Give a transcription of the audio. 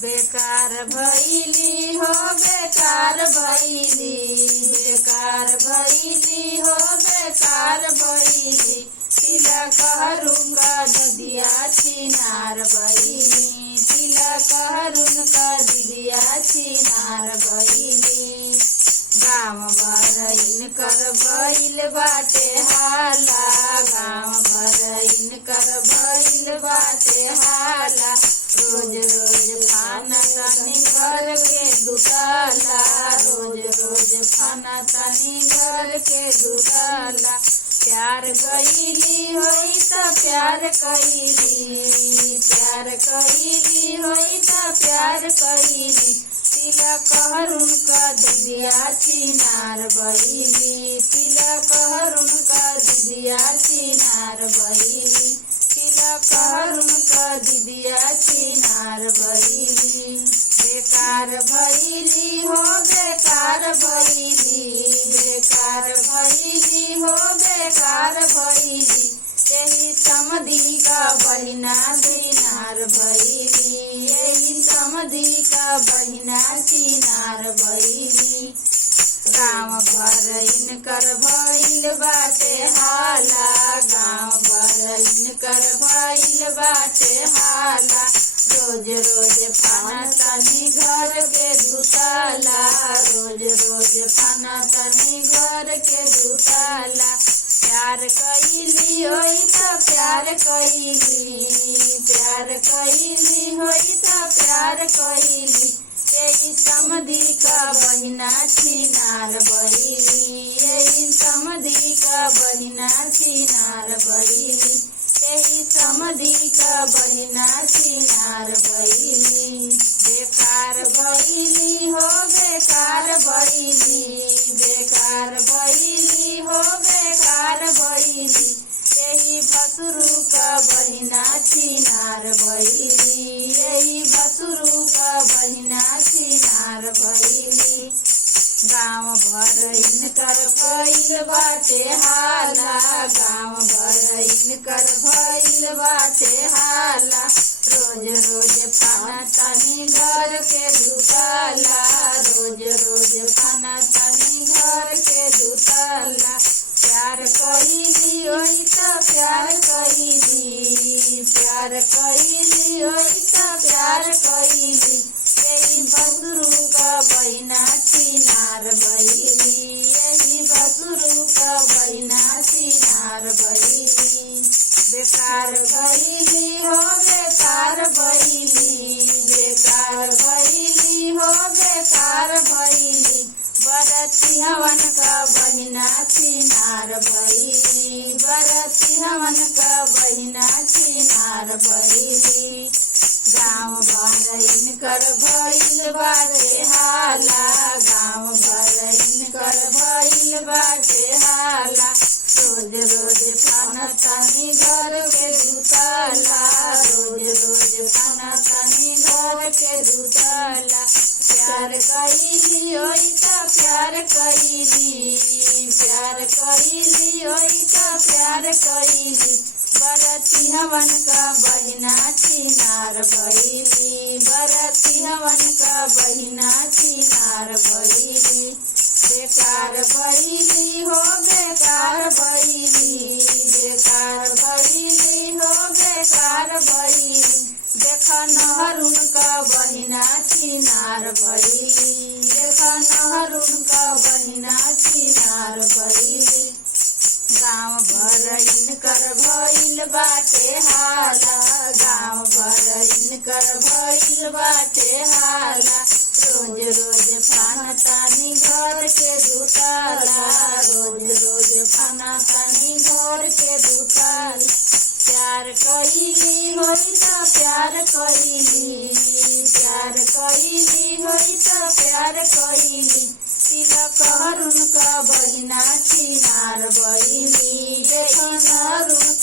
बेकार भइली हो बेकार भइली, बेकार भइली हो बेकार भइली, तिलक हरूका ददिया छिनार भइली, तिलक हरूका ददिया छिनार भइली। गाँव भर इनकर भइल बाटे हाला, गाँव भर इनकर भइल बाटे हाला, रोज रोज खाना तनी घर के दुताला, रोज रोज खाना तनी घर के दुताला। प्यार कइली होई त प्यार कइली, प्यार कइली होई त प्यार कइली, तिलक हरूका ददिया छिनार भइली, तिलक हरूका ददिया छिनार भइली, तिलक हरूका ददिया छिनार भइली। बेकार भइली हो बेकार भइली, बेकार भइली हो बेकार भइली, यही समधी का बहिना छिनार भइली, यही समधी का बहिना छिनार भइली। गाँव भर इनकर भइल बाटे हाला, गाँव भर इनकर भइल बाटे हाला, रोज रोज खाना तनी घर के दुताला, रोज रोज खाना तनी घर के दुताला। प्यार कइली होई त प्यार कइली, प्यार कइली होई त प्यार कइली, यही समधी का बहिना छिनार भइली, यही समधी का बहिना छिनार भइली, यही समधी का बहिना छिनार भइली। बेकार भइली हो बेकार भइली, बेकार भइली हो बेकार भइली, यही भसुरु का बहिना छिनार भइली, यही भसुरु का बहिना छिनार भइली। गाँव भर इनकर भइल बाटे हाला, गाँव भर इनकर भइल बाटे हाला, रोज रोज खाना तनी घर के दुताला, रोज रोज खाना तनी घर के दुताला। प्यार कइली होई त प्यार कइली, प्यार कइली होई त प्यार कइली, यही भसुरु का बहिना छिनार भइली, यही भसुरु का बहिना छिनार भइली। बेकार भइली हो बेकार भइली, बेकार भइली हो बेकार भइली, बरती हवन का बहिना छिनार भइली, बरती हवन का बहिना छिनार भइली। गाँव भर इनकर भइल बाटे हाला, गाँव भर इनकर भइल बाटे हाला, रोज रोज खाना तनी घर के दुताला, रोज रोज खाना तनी घर के दुताला। प्यार कइली होई त प्यार कइली, प्यार कइली होई त प्यार कइली, बरती हवन का बहिना छिनार भइली, बरती हवन का बहिना छिनार भइली। बेकार भइली हो बेकार भइली, बेकार भइली हो बेकार भइली, देख नहरुन का बहिना छिनार भइली, देख नहरुन का बहिना छिनार भइली। गाँव भर इनकर भइल बाटे हाला, गाँव भर इनकर भइल बाटे हाला, रोज रोज खाना तनी घर के दुताला, रोज रोज खाना तनी घर के दुताला। प्यार कइली होई त प्यार कइली, प्यार कइली होई त प्यार कइली, तिलक हरूका बहिना छिनार भइली, देख नहरुन